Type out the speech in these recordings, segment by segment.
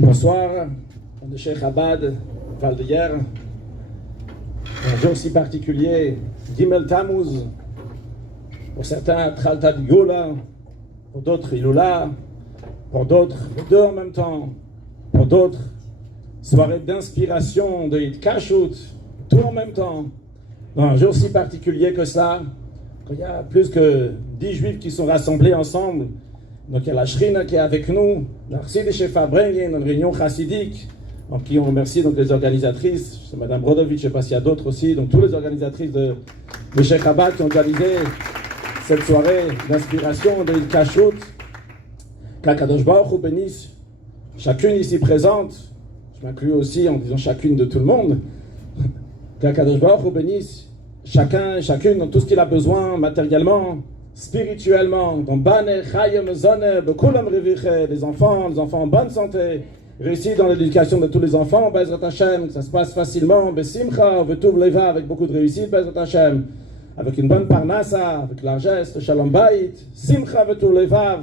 Bonsoir, de Cheikh Abad, Val d'hier. Un jour si particulier, Gimel Tammuz. Pour certains, Traltat Yola, pour d'autres, Iloula, pour d'autres, les deux en même temps, pour d'autres, soirée d'inspiration, de Hitkashut, tout en même temps. Dans un jour si particulier que ça, quand il y a plus que 10 juifs qui sont rassemblés ensemble, donc il y a la Shrina qui est avec nous, la Chassid chez Fabrengen, une réunion chassidique, en qui on remercie donc les organisatrices, c'est Madame Brodovitch, je ne sais pas s'il y a d'autres aussi, donc toutes les organisatrices de Cheikh Abad qui ont organisé cette soirée d'inspiration de Hitkashut. Qu'Akadosh Baruch Hu bénisse chacune ici présente, je m'inclus aussi en disant chacune de tout le monde, qu'Akadosh Baruch Hu bénisse chacun et chacune dans tout ce qu'il a besoin matériellement, spirituellement, dans Bane, Chayim, Zone, Bekulam Reviche, les enfants en bonne santé, réussir dans l'éducation de tous les enfants, Bezrat Hashem, que ça se passe facilement, Besimcha, Vetuv Leva, avec beaucoup de réussite, Bezrat Hashem, avec une bonne parnassa, avec largesse, le Shalom Bayit, Simcha, Vetuv Leva,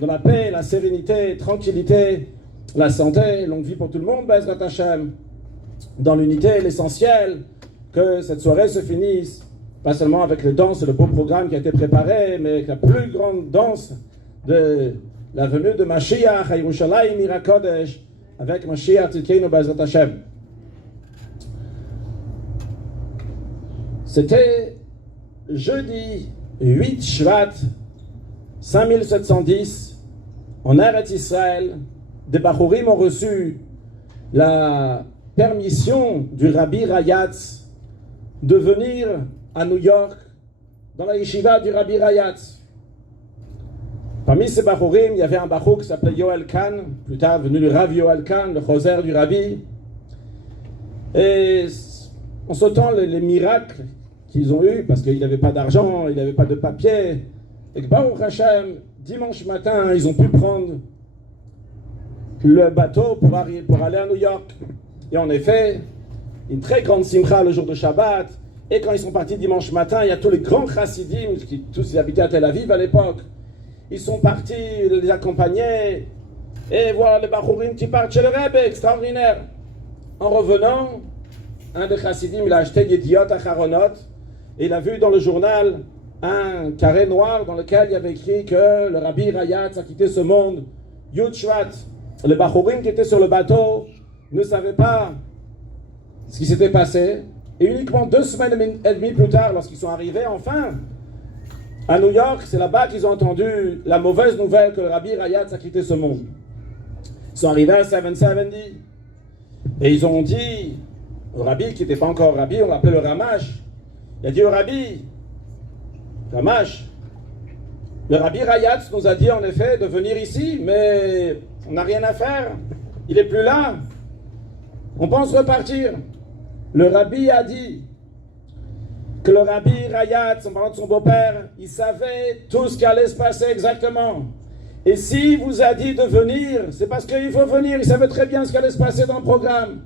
dans la paix, la sérénité, tranquillité, la santé, longue vie pour tout le monde, Bezrat Hashem, dans l'unité, l'essentiel, que cette soirée se finisse, pas seulement avec les danses et le beau programme qui a été préparé, mais avec la plus grande danse de la venue de Mashiach à Yerushalayim, Ira Kodesh, avec Mashiach Tzidkeinu Bezrat Hashem. C'était jeudi 8 Shvat 5710, en Eretz Israël. Des Bachurim ont reçu la permission du Rabbi Rayatz de venir à New York, dans la yeshiva du Rabbi Rayatz. Parmi ces Bachurim, il y avait un Bachur qui s'appelait Yoel Kahn, plus tard venu le Rav Yoel Kahn, le choser du Rabbi. Et en sautant les miracles qu'ils ont eus, parce qu'il n'avait pas d'argent, il n'avait pas de papier, et que Baruch Hashem, dimanche matin, ils ont pu prendre le bateau pour aller à New York. Et en effet, une très grande simcha le jour de Shabbat. Et quand ils sont partis dimanche matin, il y a tous les grands chassidim, qui tous ils habitaient à Tel Aviv à l'époque. Ils sont partis les accompagner. Et voilà les Bachurim qui partent chez le Rebbe, extraordinaire. En revenant, un des chassidim, il a acheté Yediot Acharonot. Et il a vu dans le journal un carré noir dans lequel il y avait écrit que le Rabbi Rayatz a quitté ce monde. Yud Shvat. Les Bachurim qui étaient sur le bateau ne savaient pas ce qui s'était passé. Et uniquement 2 semaines et demie plus tard, lorsqu'ils sont arrivés enfin à New York, c'est là-bas qu'ils ont entendu la mauvaise nouvelle que le Rabbi Rayatz a quitté ce monde. Ils sont arrivés à 770 et ils ont dit au Rabbi, qui n'était pas encore Rabbi, on l'appelait le Ramash. Il a dit au Rabbi, Ramash, le Rabbi Rayatz nous a dit en effet de venir ici, mais on n'a rien à faire. Il n'est plus là. On pense repartir. Le Rabbi a dit que le Rabbi Rayatz, en parlant de son beau-père, il savait tout ce qui allait se passer exactement. Et s'il vous a dit de venir, c'est parce qu'il faut venir. Il savait très bien ce qui allait se passer dans le programme.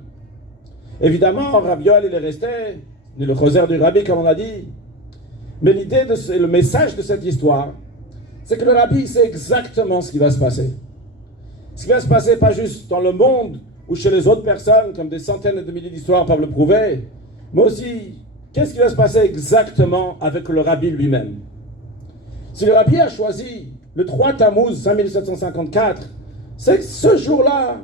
Évidemment, Rabbi Yoel, il est resté, il est le choser du Rabbi, comme on a dit. Mais l'idée, le message de cette histoire, c'est que le Rabbi sait exactement ce qui va se passer. Ce qui va se passer, pas juste dans le monde, ou chez les autres personnes, comme des centaines de milliers d'histoires peuvent le prouver, mais aussi, qu'est-ce qui va se passer exactement avec le Rabbi lui-même? Si le Rabbi a choisi le 3 Tammuz 5754, c'est que ce jour-là,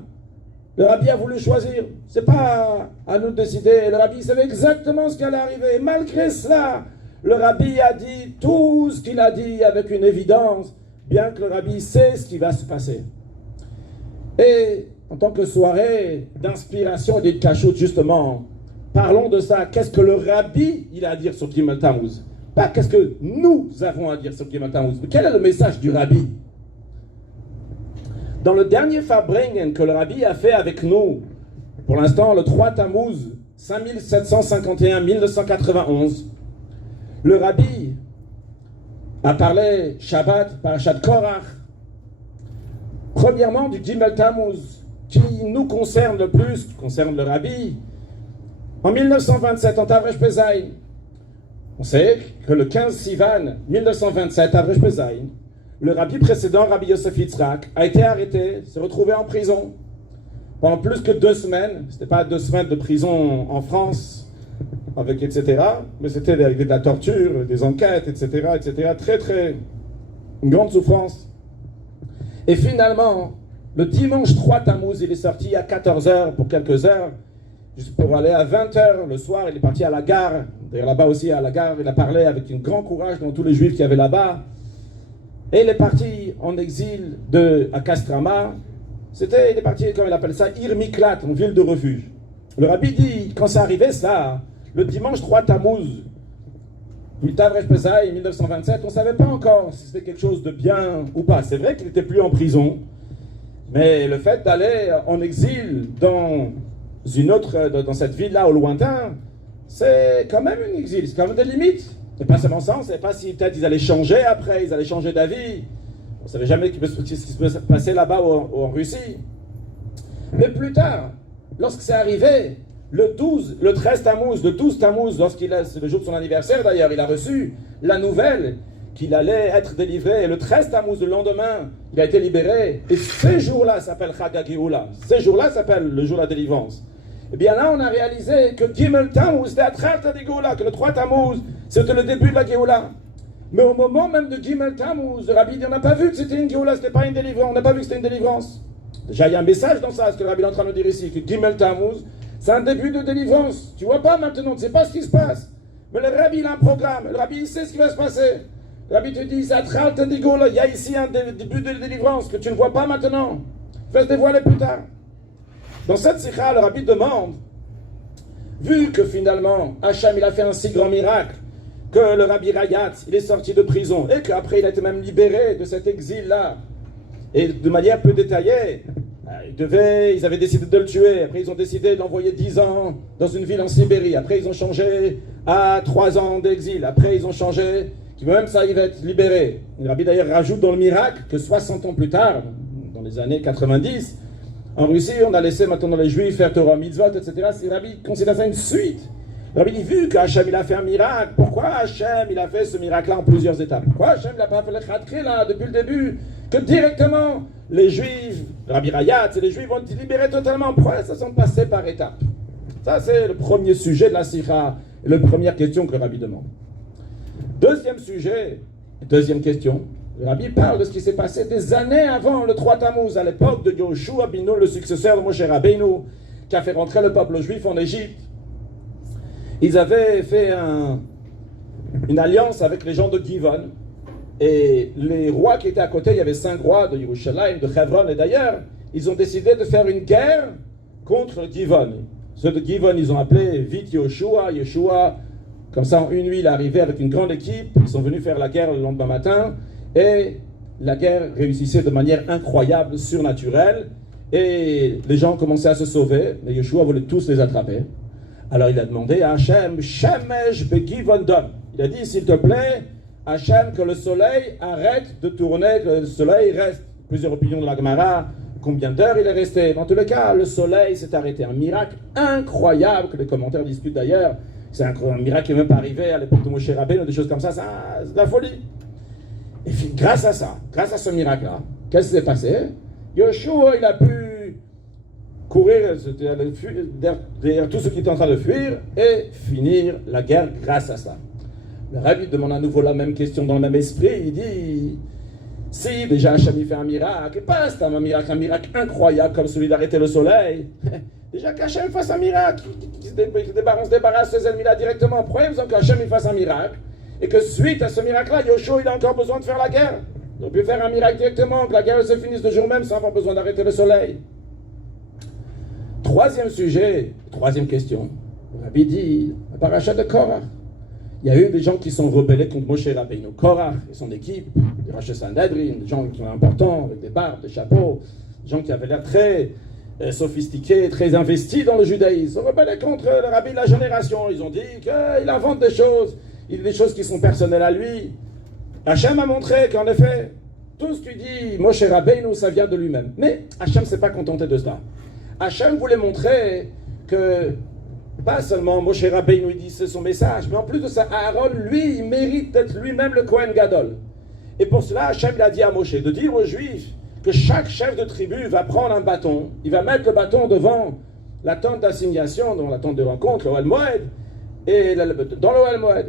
le Rabbi a voulu choisir. C'est pas à nous de décider. Le Rabbi savait exactement ce qui allait arriver. Et malgré cela, le Rabbi a dit tout ce qu'il a dit avec une évidence, bien que le Rabbi sait ce qui va se passer. Et en tant que soirée d'inspiration et d'Hitkashut, justement, parlons de ça. Qu'est-ce que le Rabbi il a à dire sur Gimel Tammuz? Pas qu'est-ce que nous avons à dire sur Gimel Tammuz. Mais quel est le message du Rabbi? Dans le dernier Fabrengen que le Rabbi a fait avec nous, pour l'instant, le 3 Tammuz 5751-1991, le Rabbi a parlé Shabbat, Parashat Korach, premièrement du Gimel Tammuz, qui nous concerne le plus, concerne le Rabbi. En 1927, en Tavresh Pezaï, on sait que le 15 Sivan 1927, Tavresh Pezaï, le rabbi précédent, Rabbi Yosef Yitzhak, a été arrêté, s'est retrouvé en prison. pendant plus que 2 semaines. C'était pas 2 semaines de prison en France, avec etc. Mais c'était avec de la torture, des enquêtes, etc., etc. Très, très... une grande souffrance. Et finalement, le dimanche 3 Tammuz, il est sorti à 14h pour quelques heures, juste pour aller à 20h le soir. Il est parti à la gare. D'ailleurs, là-bas aussi, à la gare, il a parlé avec un grand courage dans tous les juifs qui avaient là-bas. Et il est parti en exil à Kastrama. Il est parti, comme il appelle ça, Ir Miklat, une ville de refuge. Le rabbi dit, quand c'est arrivé ça, le dimanche 3 Tammuz, Mitavresh Pesach, 1927, on ne savait pas encore si c'était quelque chose de bien ou pas. C'est vrai qu'il n'était plus en prison, mais le fait d'aller en exil dans cette ville-là au lointain, c'est quand même un exil, c'est quand même des limites. Et pas seulement ça, on ne savait pas si peut-être ils allaient changer après, ils allaient changer d'avis. On ne savait jamais ce qui se passait là-bas ou en Russie. Mais plus tard, lorsque c'est arrivé, le 13 Tammuz, le 12 Tammuz, c'est le jour de son anniversaire d'ailleurs, il a reçu la nouvelle qu'il allait être délivré. Et le 13 Tammuz, le lendemain, il a été libéré. Et ces jours-là s'appellent Chag HaGeoula. Ces jours-là s'appellent le jour de la délivrance. Et bien là, on a réalisé que Gimel Tammuz, c'était Atchalta de Geoula, que le 3 Tammuz, c'était le début de la Geoula. Mais au moment même de Gimel Tammuz, le rabbi dit, on n'a pas vu que c'était une Geoula, c'était pas une délivrance, on n'a pas vu que c'était une délivrance. Déjà, il y a un message dans ça, ce que le rabbi est en train de dire ici, que Gimel Tammuz, c'est un début de délivrance. Tu vois pas maintenant, tu sais pas ce qui se passe. Mais le rabbi, il a un programme, le rabbi, il sait ce qui va se passer. Le rabbi te dit, c'est Atchalta de Geoula, il y a ici un début de délivrance que tu ne vois pas maintenant. Il va se dévoiler plus tard. Dans cette sikha, le rabbi demande, vu que finalement, Hachem, il a fait un si grand miracle, que le rabbi Rayat, il est sorti de prison, et qu'après il a été même libéré de cet exil-là, et de manière peu détaillée, ils avaient décidé de le tuer, après ils ont décidé de l'envoyer 10 ans dans une ville en Sibérie, après ils ont changé à 3 ans d'exil, après ils ont changé, même ça il va être libéré. Le rabbi d'ailleurs rajoute dans le miracle que 60 ans plus tard, dans les années 90, en Russie, on a laissé maintenant les Juifs faire Torah Mitzvot, etc. Le rabbi considère ça une suite. Le rabbi dit, vu qu'Hachem il a fait un miracle, pourquoi Hachem il a fait ce miracle-là en plusieurs étapes? Pourquoi Hachem il n'a pas fait le Khatri là, depuis le début, que directement les Juifs, le rabbi Rayat, les Juifs vont être libérés totalement? Pourquoi ça sont passés par étapes? Ça c'est le premier sujet de la Sikha, et la première question que le rabbi demande. Deuxième sujet, deuxième question. Le rabbi parle de ce qui s'est passé des années avant le 3 Tammuz, à l'époque de Yoshua bin Nun, le successeur de Moshe Rabbeinu, qui a fait rentrer le peuple juif en Égypte. Ils avaient fait une alliance avec les gens de Givon, et les rois qui étaient à côté, il y avait 5 rois de Yerushalayim, de Hebron et d'ailleurs, ils ont décidé de faire une guerre contre Givon. Ceux de Givon, ils ont appelé vite Yoshua, comme ça en une nuit, il est arrivé avec une grande équipe, ils sont venus faire la guerre le lendemain matin, et la guerre réussissait de manière incroyable, surnaturelle, et les gens commençaient à se sauver, mais Yeshua voulait tous les attraper. Alors il a demandé à Hachem, Shemesh begivon dom. Il a dit, s'il te plaît, Hachem, que le soleil arrête de tourner, que le soleil reste. Plusieurs opinions de la Gemara, combien d'heures il est resté. Dans tous les cas, le soleil s'est arrêté. Un miracle incroyable, que les commentaires discutent d'ailleurs. C'est un miracle qui n'est même pas arrivé à l'époque de Moshe Rabbeinu, des choses comme ça, c'est de la folie. Et puis, grâce à ça, grâce à ce miracle-là, qu'est-ce qui s'est passé? Yoshua, il a pu courir derrière tous ceux qui étaient en train de fuir et finir la guerre grâce à ça. Le rabbi demande à nouveau la même question dans le même esprit. Il dit, si déjà Hachem fait un miracle, pas c'est un miracle incroyable comme celui d'arrêter le soleil, déjà qu'Hachem fasse un miracle, qu'il se débarrasse de ses ennemis-là directement, pourquoi il besoin qu'Hachem fasse un miracle? Et que suite à ce miracle-là, Yoshua, il a encore besoin de faire la guerre. Il aurait pu faire un miracle directement, que la guerre se finisse le jour même sans avoir besoin d'arrêter le soleil. Troisième sujet, troisième question. Le rabbi dit, la paracha de Korach. Il y a eu des gens qui sont rebellés contre Moshe Rabbeinu. Korach et son équipe, des Rosh Sanhedrin, des gens qui sont importants, avec des barbes, des chapeaux, des gens qui avaient l'air très sophistiqués, très investis dans le judaïsme. Ils sont rebellés contre le rabbi de la génération. Ils ont dit qu'il invente des choses. Il y a des choses qui sont personnelles à lui. Hachem a montré qu'en effet, tout ce qu'il dit, Moshe Rabbeinu, ça vient de lui-même. Mais Hachem ne s'est pas contenté de cela. Hachem voulait montrer que, pas seulement Moshe Rabbeinu, il dit c'est son message, mais en plus de ça, Aaron, lui, il mérite d'être lui-même le Kohen Gadol. Et pour cela, Hachem il a dit à Moshe de dire aux Juifs que chaque chef de tribu va prendre un bâton, il va mettre le bâton devant la tente d'assignation, dans la tente de rencontre, le Ohel Moed, et dans le Ohel Moed,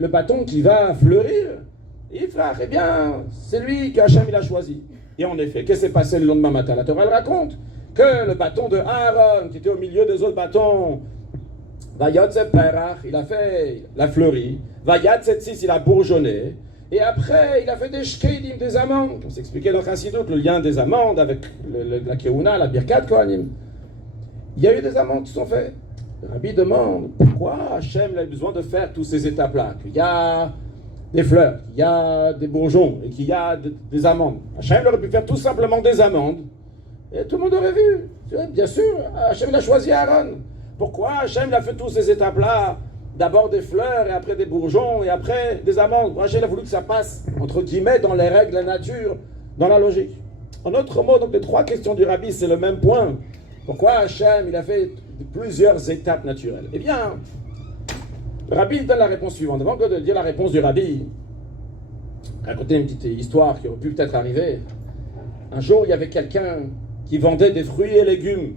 le bâton qui va fleurir, il fera, eh bien, c'est lui qu'Hachem il a choisi. Et en effet, qu'est-ce qui s'est passé le lendemain matin? La Torah elle raconte que le bâton de Aaron, qui était au milieu des autres bâtons, Vayotze Perach, il a fait la fleurie, Vayatzetsis, il a bourgeonné, et après, il a fait des shkedim, des amandes. On s'expliquait dans Chassidut le lien des amandes avec la Keuna, la Birkat Kohanim. Il y a eu des amandes qui sont faites. Le Rabbi demande pourquoi Hachem a besoin de faire toutes ces étapes-là. Qu'il y a des fleurs, qu'il y a des bourgeons et qu'il y a des amandes. Hachem aurait pu faire tout simplement des amandes et tout le monde aurait vu. Bien sûr, Hachem a choisi Aaron. Pourquoi Hachem a fait toutes ces étapes-là? D'abord des fleurs et après des bourgeons et après des amandes. Hachem a voulu que ça passe, entre guillemets, dans les règles de la nature, dans la logique. En autre mot, donc les trois questions du Rabbi, c'est le même point. Pourquoi Hachem il a fait plusieurs étapes naturelles? Eh bien, le Rabbi donne la réponse suivante. Avant que de dire la réponse du Rabbi, raconter une petite histoire qui aurait pu peut-être arriver. Un jour, il y avait quelqu'un qui vendait des fruits et légumes.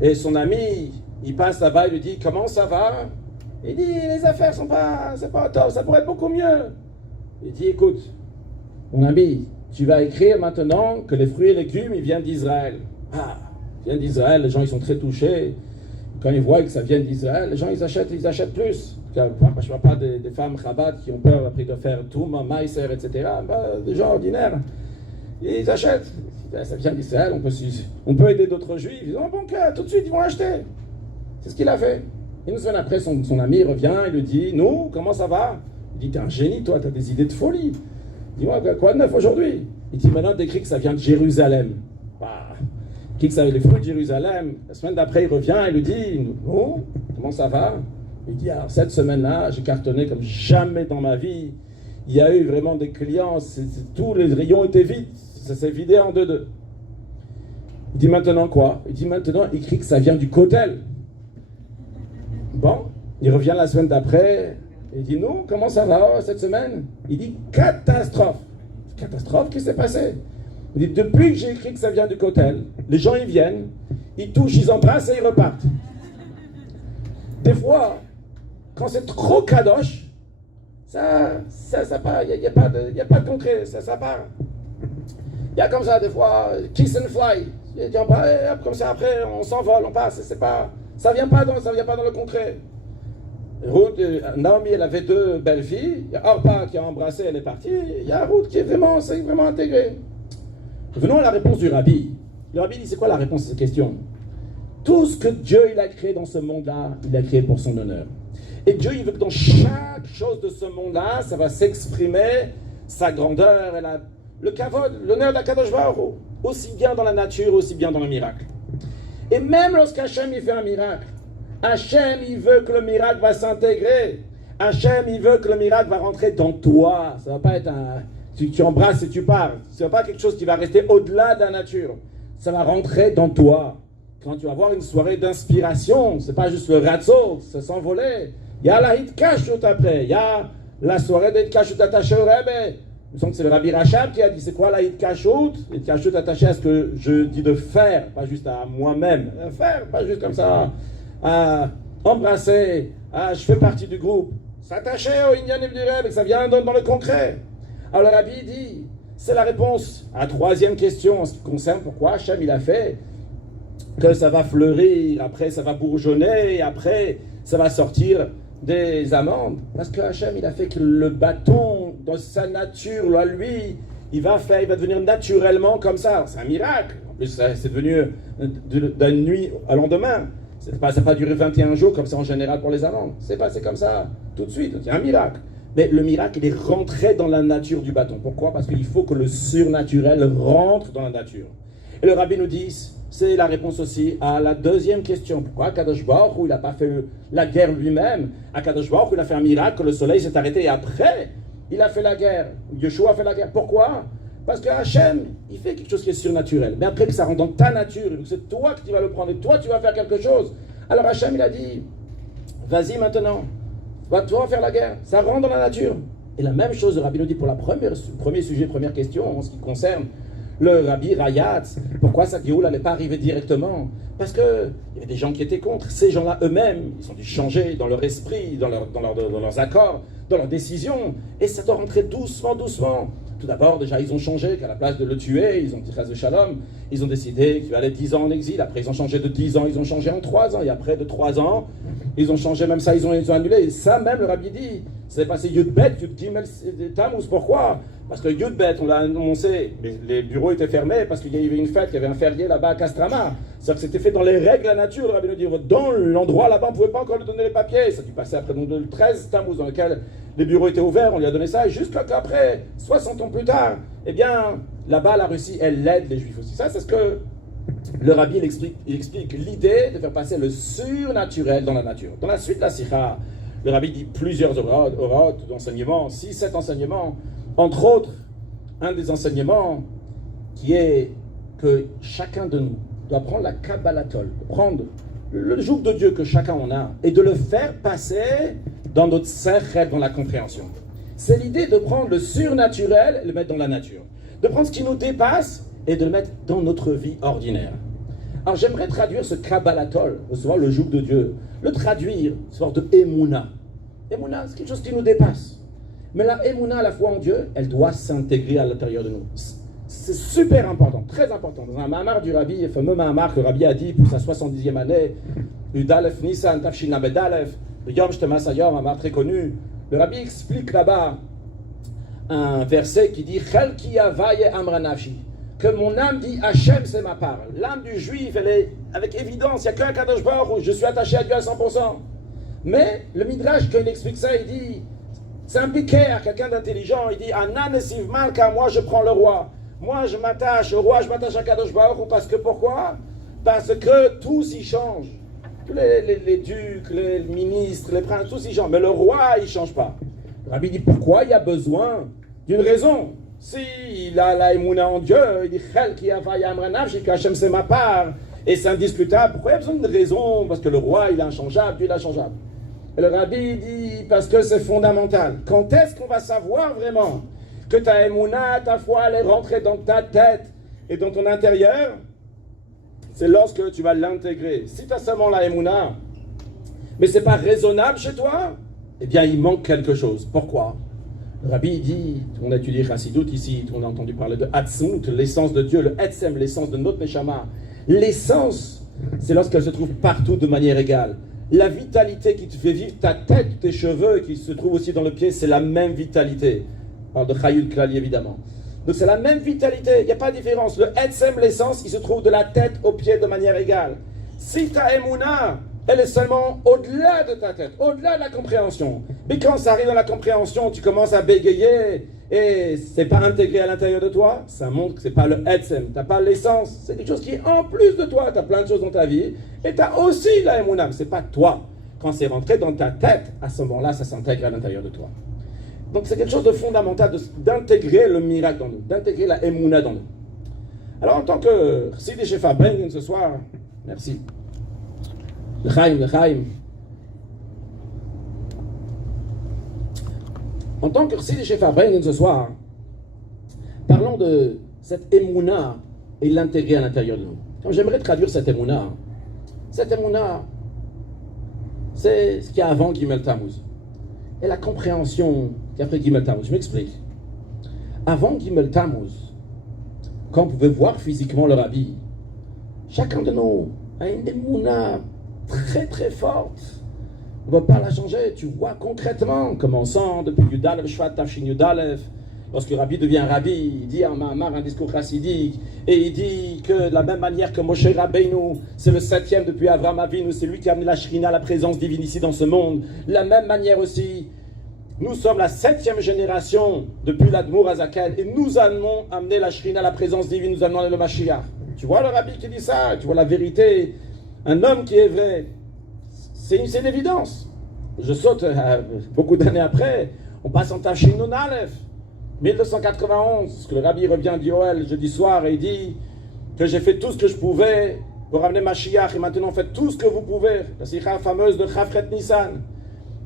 Et son ami, il passe là-bas, il lui dit « Comment ça va ?» Il dit « Les affaires c'est pas top, ça pourrait être beaucoup mieux. » Il dit « Écoute, mon ami, tu vas écrire maintenant que les fruits et légumes, ils viennent d'Israël. » Ah, ils viennent d'Israël, les gens ils sont très touchés. Quand ils voient que ça vient d'Israël, les gens ils achètent plus. Je ne parle pas des femmes Chabad qui ont peur après de faire tout, maïser, etc. Des gens ordinaires. Et ils achètent. Ça vient d'Israël, on peut aider d'autres juifs. Ils ont un bon cœur, tout de suite ils vont acheter. C'est ce qu'il a fait. Une semaine après, son ami revient, il lui dit « Nous, comment ça va ?» Il dit « T'es un génie, toi, t'as des idées de folie. Dis-moi, quoi de neuf aujourd'hui ?» Il dit « Maintenant, t'écris que ça vient de Jérusalem. Bah, écrit que ça les fruits de Jérusalem. » La semaine d'après, il revient, il lui dit « Non, comment ça va ?» Il dit « Alors, cette semaine-là, j'ai cartonné comme jamais dans ma vie. Il y a eu vraiment des clients, tous les rayons étaient vides. Ça s'est vidé en deux. » Il dit « Maintenant quoi ?» Il dit « Maintenant, écrit que ça vient du Kotel. » Bon, il revient la semaine d'après, il dit, nous, comment ça va cette semaine? Il dit, catastrophe. Catastrophe, qu'est-ce qui s'est passé? Il dit, depuis que j'ai écrit que ça vient du Kotel, les gens ils viennent, ils touchent, ils embrassent et ils repartent. Des fois, quand c'est trop kadosh, ça part, il n'y a pas de concret, ça part. Il y a comme ça, des fois, kiss and fly. Comme ça, après, on s'envole, on passe, ça vient pas dans le concret. Ruth, Naomi, elle avait deux belles filles. Il y a Orpa qui a embrassé, elle est partie. Il y a Ruth qui est vraiment intégrée. Venons à la réponse du Rabbi. Le Rabbi dit, c'est quoi la réponse à cette question? Tout ce que Dieu il a créé dans ce monde-là, il l'a créé pour son honneur. Et Dieu, il veut que dans chaque chose de ce monde-là, ça va s'exprimer sa grandeur, le kavod, l'honneur de la Kadosh Baruch Hu, aussi bien dans la nature, aussi bien dans le miracle. Et même lorsqu'Hachem il fait un miracle, Hachem il veut que le miracle va s'intégrer. Hachem il veut que le miracle va rentrer dans toi. Ça ne va pas être tu embrasses et tu pars. Ce n'est pas quelque chose qui va rester au-delà de la nature. Ça va rentrer dans toi. Quand tu vas avoir une soirée d'inspiration, ce n'est pas juste le razzo, ça s'envoler. Il y a la hitkashut après. Il y a la soirée de hitkashut attachée au Rebbe. Il me semble que c'est le Rabbi Rachab qui a dit c'est quoi la hitkashut? Hitkashut attachée à ce que je dis de faire, pas juste à moi-même. Faire, pas juste comme ça. À embrasser, je fais partie du groupe. S'attacher au Inyanim du Rebbe, que ça vient dans le concret. Alors le Rabbi dit, c'est la réponse à la troisième question en ce qui concerne pourquoi Hachem il a fait que ça va fleurir, après ça va bourgeonner, et après ça va sortir des amandes. Parce que Hachem il a fait que le bâton, dans sa nature, là, lui, il va devenir naturellement comme ça. C'est un miracle. En plus, c'est devenu d'une nuit à lendemain. Ça n'a pas duré 21 jours comme c'est en général pour les amandes. C'est passé comme ça tout de suite. C'est un miracle. Mais le miracle, il est rentré dans la nature du bâton. Pourquoi? Parce qu'il faut que le surnaturel rentre dans la nature. Et le Rabbi nous dit, c'est la réponse aussi à la deuxième question. Pourquoi Kadosh Baruch Hu, il n'a pas fait la guerre lui-même? À Kadosh Baruch Hu, il a fait un miracle, le soleil s'est arrêté et après, il a fait la guerre. Yeshua a fait la guerre. Pourquoi? Parce que Hachem, il fait quelque chose qui est surnaturel. Mais après que ça rentre dans ta nature, c'est toi qui vas le prendre et toi tu vas faire quelque chose. Alors Hachem, il a dit, vas-y maintenant, toi faire la guerre. Ça rentre dans la nature. Et la même chose, le Rabbi nous dit pour premier sujet, première question, en ce qui concerne le Rabbi Rayatz, pourquoi sa Géoula n'allait pas arriver directement? Parce qu'il y avait des gens qui étaient contre. Ces gens-là eux-mêmes, ils ont dû changer dans leur esprit, dans leurs accords, dans leurs décisions. Et ça doit rentrer doucement, doucement. Tout d'abord, déjà, ils ont changé, qu'à la place de le tuer, ils ont dit Chas de Shalom, ils ont décidé qu'il allait 10 ans en exil. Après, ils ont changé de 10 ans, ils ont changé en 3 ans. Et après, de 3 ans, ils ont changé, même ça, ils ont annulé. Et ça, même, le Rabbi dit, c'est passé Yud-Bet, Yud-Gimel, Tammuz. Pourquoi? Parce que Yud-Bet, on l'a annoncé, les bureaux étaient fermés parce qu'il y avait une fête, il y avait un férié là-bas à Castrama. C'est-à-dire que c'était fait dans les règles de la nature, le Rabbi nous dit, dans l'endroit là-bas, on ne pouvait pas encore lui donner les papiers. Ça a dû passer après donc, le 13 Tammuz, dans lequel les bureaux étaient ouverts, on lui a donné ça, et juste après, 60 ans plus tard, eh bien, là-bas, la Russie, elle aide les Juifs aussi. Ça, c'est ce que le Rabbi il explique l'idée de faire passer le surnaturel dans la nature. Dans la suite de la Sikha, le Rabbi dit plusieurs orotes d'enseignements, 6-7 enseignements, entre autres, un des enseignements qui est que chacun de nous doit prendre la Kabbalatol, prendre le joug de Dieu que chacun en a, et de le faire passer dans notre sechel, dans la compréhension. C'est l'idée de prendre le surnaturel et le mettre dans la nature. De prendre ce qui nous dépasse et de le mettre dans notre vie ordinaire. Alors j'aimerais traduire ce Kabbalatol, recevoir le joug de Dieu, le traduire, une sorte de Emouna. Emouna, c'est quelque chose qui nous dépasse. Mais la Emouna, la foi en Dieu, elle doit s'intégrer à l'intérieur de nous. C'est super important, très important. Dans un Mahamar du Rabbi, le fameux Mahamar que le Rabbi a dit pour sa 70e année, Udalef Nissan Tafshin Lamed Alef, le Yom Shtemas Hayom, un Mahamar très connu, le Rabbi explique là-bas un verset qui dit Chel ki yavaye amra nafshi, que mon âme dit Hachem c'est ma part. L'âme du juif, elle est avec évidence, il n'y a qu'un Kadosh Baruch où je suis attaché à Dieu à 100%. Mais le Midrash, quand il explique ça, il dit, c'est impliqué à quelqu'un d'intelligent, il dit Anan esiv malka, moi je prends le roi. Moi je m'attache au roi, je m'attache à Kadosh Baruch, parce que pourquoi? Parce que tous y changent. Tous les ducs, les ministres, les princes, tous y changent. Mais le roi, il ne change pas. Le Rabbi dit pourquoi il y a besoin d'une raison. S'il a la émouna en Dieu, il dit Chel ki yavaye amra nafshi, qu'Hachem c'est ma part, et c'est indiscutable. Pourquoi il y a besoin d'une raison? Parce que le roi, il est inchangeable, puis il est inchangeable. Et le Rabbi dit parce que c'est fondamental. Quand est-ce qu'on va savoir vraiment que ta émouna, ta foi, elle est rentrée dans ta tête et dans ton intérieur? C'est lorsque tu vas l'intégrer. Si tu as seulement la émouna, mais ce n'est pas raisonnable chez toi, eh bien il manque quelque chose. Pourquoi? Le Rabbi dit, on a étudié Chassidut ici, on a entendu parler de Hatzmut, l'essence de Dieu, le Etzem, l'essence de notre Neshama. L'essence, c'est lorsqu'elle se trouve partout de manière égale. La vitalité qui te fait vivre ta tête, tes cheveux, qui se trouve aussi dans le pied, c'est la même vitalité. On parle de Chayul Klali évidemment. Donc c'est la même vitalité, il n'y a pas de différence. Le Etzem, l'essence, il se trouve de la tête aux pieds de manière égale. Si ta Emouna, elle est seulement au-delà de ta tête, au-delà de la compréhension. Mais quand ça arrive dans la compréhension, tu commences à bégayer et c'est pas intégré à l'intérieur de toi, ça montre que c'est pas le Etzem, t'as pas l'essence, c'est quelque chose qui est en plus de toi, tu as plein de choses dans ta vie et tu as aussi la Emouna, mais c'est pas toi. Quand c'est rentré dans ta tête, à ce moment-là, ça s'intègre à l'intérieur de toi. Donc c'est quelque chose de fondamental d'intégrer le miracle dans nous, d'intégrer la Emouna dans nous. Alors en tant que Chassid chez Fabren ce soir, merci. L'chaim. En tant que Chassid chez Fabren ce soir, parlons de cette Emouna et l'intégrer à l'intérieur de nous. Donc, j'aimerais traduire cette Emouna. Cette Emouna, c'est ce qu'il y a avant Gimel Tammuz. Et la compréhension qu'après Gimel Tammuz. Je m'explique. Avant Gimel Tammuz, quand on pouvait voir physiquement le Rabbi, chacun de nous a une émouna très très forte. On ne va pas la changer. Tu vois concrètement, commençant depuis Yudalev, Shvat, Tafshin Yudalev, lorsque le Rabbi devient Rabbi, il dit en Mahamar un discours chassidique, et il dit que de la même manière que Moshe Rabbeinu, c'est le 7e depuis Avraham Avinu, c'est lui qui a amené la Shrina, la présence divine ici dans ce monde. De la même manière aussi, nous sommes la 7e génération depuis l'Admour Azaken, et nous allons amener la Shrina, la présence divine, nous allons amener le Mashiach. Tu vois le Rabbi qui dit ça, tu vois la vérité. Un homme qui est vrai, c'est une évidence. Je saute beaucoup d'années après, on passe en Tafshin Nun Aleph, 1291, parce que le Rabbi revient d'Yoel jeudi soir et il dit que j'ai fait tout ce que je pouvais pour ramener Mashiach et maintenant faites tout ce que vous pouvez. La sikha fameuse de Chafret Nissan.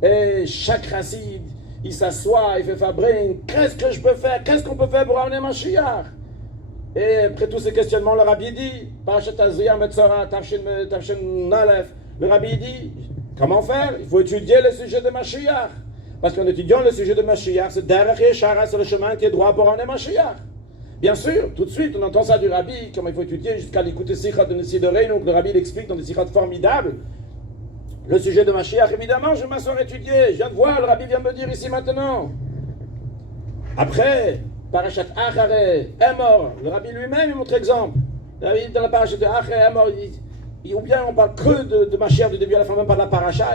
Et chaque chassid, il s'assoit, il fait Fabrin, qu'est-ce que je peux faire? Qu'est-ce qu'on peut faire pour ramener Mashiach? Et après tous ces questionnements, le rabbi dit, Parashat Tazria Metzora, Tavshin Aleph, le rabbi dit, comment faire? Il faut étudier le sujet de Mashiach. Parce qu'en étudiant le sujet de Mashiach, c'est Derech Yeshara, c'est le chemin qui est droit pour emmener Mashiach. Bien sûr, tout de suite, on entend ça du rabbi, comment il faut étudier jusqu'à l'écouter Sikhat de Nessi de Reino, que le rabbi l'explique dans des Sikhats formidables. Le sujet de Mashiach, évidemment, je vais m'asseoir étudier. Je viens de voir, le rabbi vient me dire ici maintenant. Après, Parashat Achare est mort. Le rabbi lui-même, il montre exemple. Le rabbi, dans la Parashat de Achare est mort. Ou bien on parle que de Mashiach du début à la fin, même pas de la Parasha.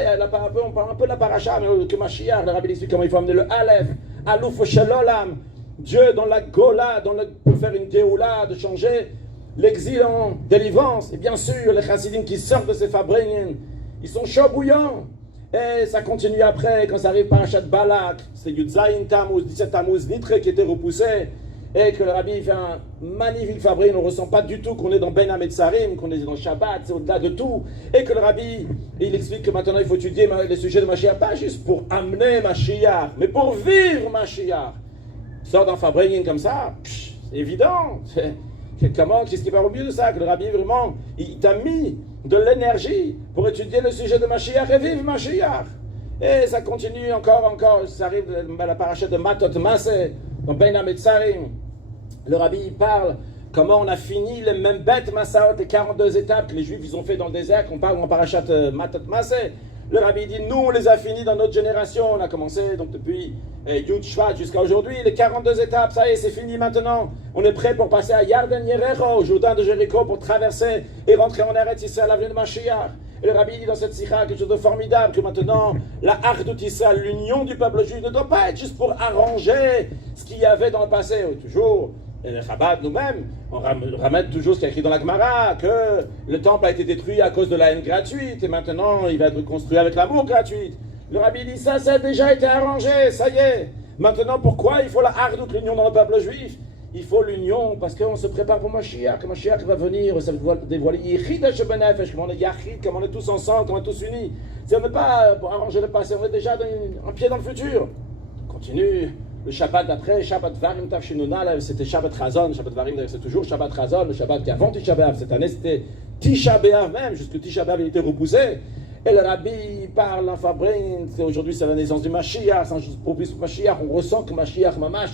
On parle un peu de la Parasha, mais que Mashiach. Le rabbi explique comment il faut amener le Aleph, Alouf Shelolam. Dieu dans la Gola, pour faire une Géoula, de changer l'exil en délivrance. Et bien sûr, les chassidim qui sortent de ces fabriques, ils sont chauds bouillants. Et ça continue après, quand ça arrive Parashat Balak, c'est Yudzaïn Tammuz, 17 Tammuz, Nitre qui était repoussé, et que le rabbi fait un magnifique fabrique, on ne ressent pas du tout qu'on est dans Ben Hametzarim, qu'on est dans Shabbat, c'est au-delà de tout, et que le rabbi, il explique que maintenant il faut étudier les sujets de Mashiach, pas juste pour amener Mashiach, mais pour vivre Mashiach. Sort d'un fabrique comme ça, c'est évident. Qu'est-ce qui va au mieux de ça? Que le rabbi vraiment, il t'a mis de l'énergie pour étudier le sujet de Mashiach et vivre Mashiach. Et ça continue encore, ça arrive à la paracha de Matot Maseh, dans Ben Hametzarim. Le rabbi il parle comment on a fini les mêmes bêtes Massaot, les 42 étapes que les Juifs ils ont fait dans le désert, qu'on parle en parachat Matot Maseh. Le rabbi dit, nous on les a finis dans notre génération, on a commencé donc depuis Yud Shvat jusqu'à aujourd'hui, les 42 étapes, ça y est, c'est fini maintenant. On est prêt pour passer à Yarden Yerecho, au Jourdain de Jéricho, pour traverser et rentrer en Eretz Israël, l'avenue de Mashiach. Et le rabbi dit dans cette sikha quelque chose de formidable, que maintenant, la Ardut Israël, l'union du peuple juif, ne doit pas être juste pour arranger ce qu'il y avait dans le passé, toujours. Et les Chabad nous-mêmes, on ramène toujours ce qui est écrit dans la Gemara, que le temple a été détruit à cause de la haine gratuite, et maintenant il va être construit avec l'amour gratuit. Le rabbi dit ça a déjà été arrangé, ça y est. Maintenant pourquoi il faut la hardout, l'union dans le peuple juif? Il faut l'union parce qu'on se prépare pour Mashiach, que Mashiach va venir, ça va dévoiler Yichid HaShebenefesh, comme on est Yachid, comme on est tous ensemble, comme on est tous unis. On n'est pas pour arranger le passé, on est déjà un pied dans le futur. On continue. Le Shabbat d'après, Shabbat Varim Tavshinuna, c'était Shabbat Chazon, Shabbat Varim c'est toujours Shabbat Chazon, le Shabbat qui avant Tisha B'Av, cette année c'était Tisha B'Av même, jusque Tisha B'Av il était repoussé. Et le rabbi parle en Fabrin, aujourd'hui c'est la naissance du Mashiach, c'est un jour propice pour Mashiach, on ressent que Mashiach Mamash,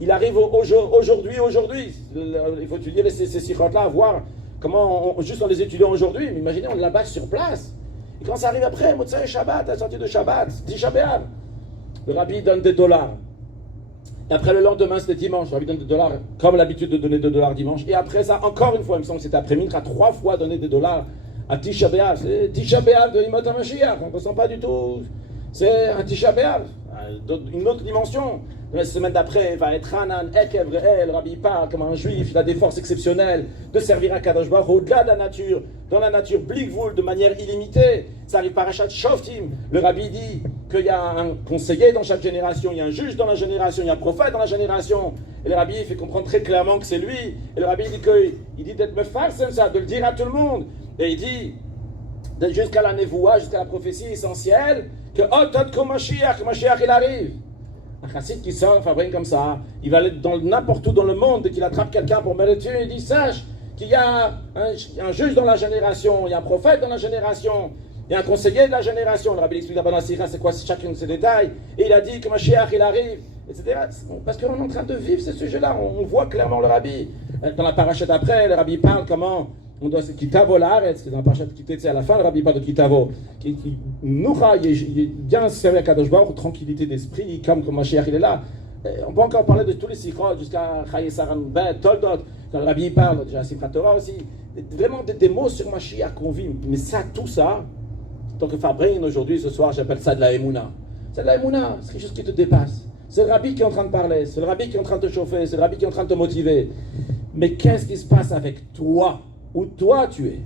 il arrive aujourd'hui. Il faut étudier ces sikhot-là, voir comment, juste en les étudiant aujourd'hui, mais imaginez, on est là-bas sur place. Et quand ça arrive après, Motzei Shabbat, la sortie de Shabbat, Tisha B'Av, le rabbi donne des dollars. Et après le lendemain, c'était dimanche, le rabbi donne des dollars, comme l'habitude de donner des dollars dimanche. Et après ça, encore une fois, il me semble que c'était après Mincha, 3 fois donné des dollars à Tisha B'Av. C'est Tisha B'Av de Yimot HaMashiach, on ne ressent pas du tout. C'est un Tisha B'Av, une autre dimension. La semaine d'après, va être Hanan, Ekev, Re'el, le rabbi parle comme un juif, il a des forces exceptionnelles de servir à Kadosh Baruch au-delà de la nature, dans la nature, Blikvul, de manière illimitée. Ça arrive par Achat Shoftim. Le rabbi dit qu'il y a un conseiller dans chaque génération, il y a un juge dans la génération, il y a un prophète dans la génération. Et le rabbi fait comprendre très clairement que c'est lui. Et le rabbi dit d'être mefarsem ça, de le dire à tout le monde. Et il dit, jusqu'à la nevoua, jusqu'à la prophétie essentielle, que Otot Mashiach, Mashiach il arrive. Un chassid qui sort, fabrique comme ça, il va aller n'importe où dans le monde, dès qu'il attrape quelqu'un pour mettre le tuer, il dit, sache qu'il y a un juge dans la génération, il y a un prophète dans la génération, il y a un conseiller de la génération. Le rabbi explique d'abord dans la Sira, c'est quoi chacun de ces détails, et il a dit que Mashiach il arrive, etc. Parce qu'on est en train de vivre ce sujet-là, on voit clairement le rabbi. Dans la parachute après, le rabbi parle comment on doit se Kitavo l'Aaretz, qui est dans la parachute qui était à la fin, le rabbi parle de Kitavo, qui Noucha, il est bien servi à Kadosh Baruch, tranquillité d'esprit, comme Mashiach il est là. On peut encore parler de tous les sikhot jusqu'à Chaye Saran Bet, Toldot, quand le rabbi parle, déjà Sifrat Torah aussi, vraiment des mots sur Mashiach qu'on vit, mais ça, tout ça, tant que Fabrin aujourd'hui, ce soir, j'appelle ça de la Emouna. C'est de la Emouna, c'est quelque chose qui te dépasse. C'est le rabbi qui est en train de parler, c'est le rabbi qui est en train de te chauffer, c'est le rabbi qui est en train de te motiver. Mais qu'est-ce qui se passe avec toi? Où toi tu es?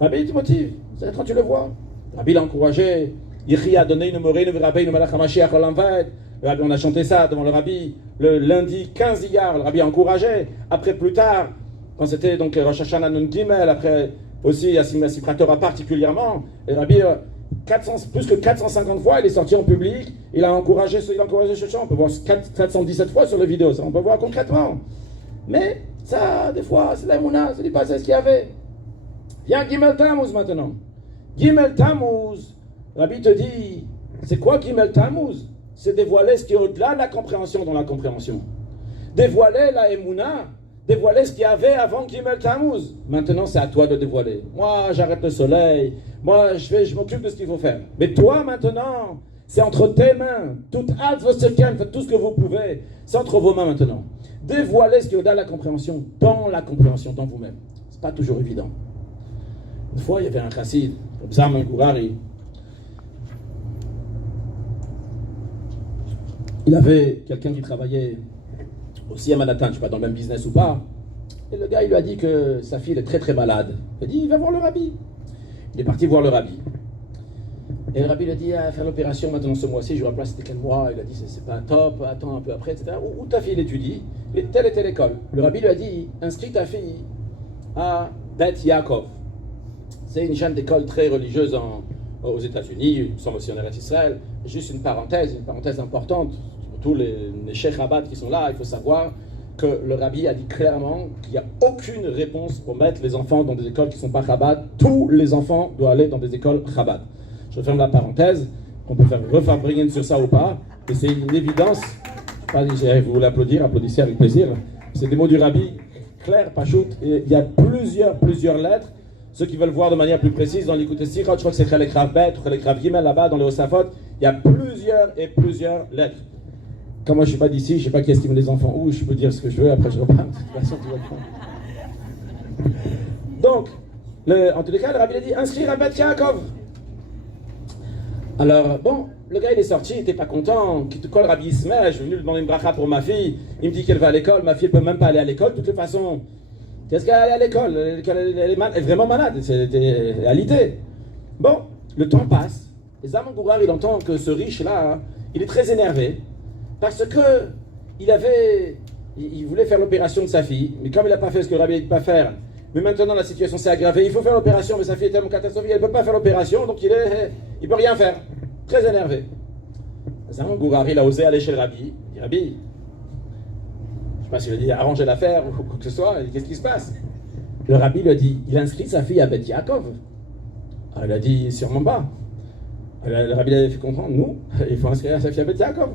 Le rabbi te motive, c'est quand tu le vois. Le rabbi l'a encouragé, Yechi a donné une morée, une rabbi, une malach HaMashiach Olamvet. Le rabbi, on a chanté ça devant le rabbi le lundi 15 Iyar, le rabbi a encouragé. Après, plus tard, quand c'était donc Rosh Hashanah Nun Gimel, après aussi à Sifrat Torah particulièrement, le rabbi, plus que 450 fois, il est sorti en public, il a encouragé ce chant. On peut voir 417 fois sur les vidéos, ça, on peut voir concrètement. Mais Ça, des fois, c'est la mouna, c'est pas ce qu'il y avait. Viens Gimel Tammuz maintenant. Gimel Tammuz, Rabbi te dit, c'est quoi Gimel Tammuz? C'est dévoiler ce qui est au-delà de la compréhension dans la compréhension. Dévoiler la Emouna, dévoiler ce qu'il y avait avant Gimel Tammuz. Maintenant, c'est à toi de dévoiler. Moi, j'arrête le soleil. Moi, je m'occupe de ce qu'il faut faire. Mais toi, maintenant, c'est entre tes mains. Tout hâte, faites tout ce que vous pouvez. C'est entre vos mains maintenant. Dévoiler ce qui est au-delà de la compréhension dans vous-même. C'est pas toujours évident. Une fois, il y avait un chassid, Zalman Gurari. Il avait quelqu'un qui travaillait aussi à Manhattan, je ne sais pas dans le même business ou pas. Et le gars, il lui a dit que sa fille est très très malade. Il a dit, il va voir le rabbi. Il est parti voir le rabbi. Et le rabbi lui a dit, ah, faire l'opération maintenant ce mois-ci, je ne vois pas c'était quel mois. Il a dit, c'est pas top, attends un peu après, etc. Où ta fille étudie? Telle et telle école. Le rabbi lui a dit, inscris ta fille à Beth Yaakov. C'est une chaîne d'école très religieuse aux États-Unis, nous sommes aussi en Eretz Israël. Juste une parenthèse importante, pour tous les Sheikh Rabat qui sont là, il faut savoir que le rabbi a dit clairement qu'il n'y a aucune réponse pour mettre les enfants dans des écoles qui ne sont pas Chabad. Tous les enfants doivent aller dans des écoles Chabad. Je ferme la parenthèse, on peut faire refabriquer sur ça ou pas, et c'est une évidence. Vous voulez applaudir, applaudissez avec plaisir. C'est des mots du rabbi, clair, pachout, et il y a plusieurs lettres. Ceux qui veulent voir de manière plus précise dans l'écoute Sichot, je crois que c'est Chelek Rav Bet, Chelek Rav Gimel là-bas dans les Osafot, il y a plusieurs lettres. Comme moi je ne suis pas d'ici, je ne sais pas qui estime les enfants où, je peux dire ce que je veux, après je repars. De toute façon, tu vas prendre. Donc, en tous les cas, le rabbi a dit inscrire à Bet Yaakov. Alors, bon, le gars il est sorti, il n'était pas content. Quand le rabbi se met, je suis venu lui demander une bracha pour ma fille, il me dit qu'elle va à l'école, ma fille ne peut même pas aller à l'école, de toute façon. Qu'est-ce qu'elle est à l'école? Elle est vraiment malade, c'est réalité. Bon, le temps passe, et Zalman Gurari, il entend que ce riche-là, il est très énervé, parce que il voulait faire l'opération de sa fille, mais comme il n'a pas fait ce que le rabbi a dit de ne pas faire, mais maintenant la situation s'est aggravée, il faut faire l'opération, mais sa fille est tellement catastrophique, elle ne peut pas faire l'opération, donc il ne peut rien faire. Très énervé. Zalman Gurari, il a osé aller chez le rabbi, il dit, Rabbi, je ne sais pas s'il a dit arranger l'affaire ou quoi que ce soit, qu'est-ce qui se passe? Le rabbi lui a dit, il inscrit sa fille à Beth Yaakov. Alors il a dit, sûrement pas. Le rabbi lui a fait comprendre, nous, il faut inscrire sa fille à Beth Yaakov.